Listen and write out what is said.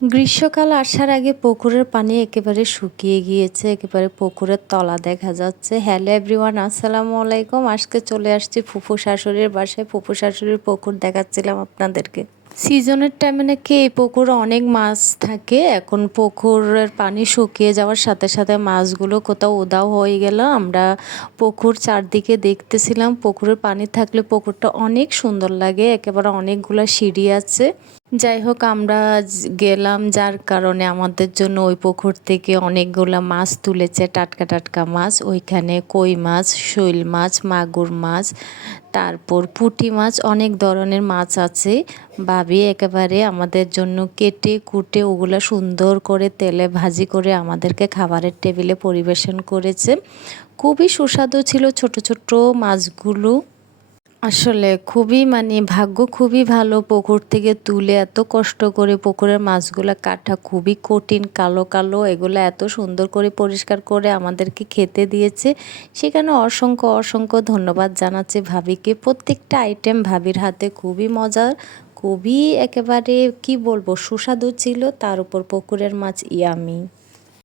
গ্রীষ্মকাল আসার আগে পুকুরের পানি একেবারে শুকিয়ে গিয়েছে, একেবারে পুকুরের তলা দেখা যাচ্ছে। হ্যালো এভরিওয়ান, আসসালামু আলাইকুম। আজকে চলে আসছি ফুফু শাশুড়ির বাসায়। ফুফু শাশুড়ির পুকুর দেখাচ্ছিলাম আপনাদেরকে। সিজনের টাইমে নাকি এই পুকুরে অনেক মাছ থাকে। এখন পুকুরের পানি শুকিয়ে যাওয়ার সাথে সাথে মাছগুলো কোথাও উধাও হয়ে গেল। আমরা পুকুর চারদিকে দেখতেছিলাম। পুকুরের পানি থাকলে পুকুরটা অনেক সুন্দর লাগে, একেবারে অনেকগুলো সিঁড়ি আছে। যাই হোক, আমরা গেলাম, যার কারণে আমাদের জন্য ওই পুকুর থেকে অনেকগুলো মাছ তুলেছে, টাটকা টাটকা মাছ। ওইখানে কই মাছ, শৈল মাছ, মাগুর মাছ, তারপর পুঁটি মাছ, অনেক ধরনের মাছ আছে। ভাবি একেবারে আমাদের জন্য কেটে কুটে ওগুলো সুন্দর করে তেলে ভাজি করে আমাদেরকে খাবারের টেবিলে পরিবেশন করেছে। খুবই সুস্বাদু ছিল ছোট ছোট মাছগুলো। আসলে খুবই ভাগ্য খুবই ভালো, পুকুর থেকে তুলে এত কষ্ট করে পুকুরের মাছগুলো কাটা খুবই কঠিন, কালো কালো, এগুলো এত সুন্দর করে পরিষ্কার করে আমাদেরকে খেতে দিয়েছে। সেখানে অসংখ্য অসংখ্য ধন্যবাদ জানাচ্ছি ভাবিকে। প্রত্যেকটা আইটেম ভাবির হাতে খুবই মজার, খুবই একেবারে কি বলবো সুস্বাদু ছিল। তার উপর পুকুরের মাছ ইয়ামি।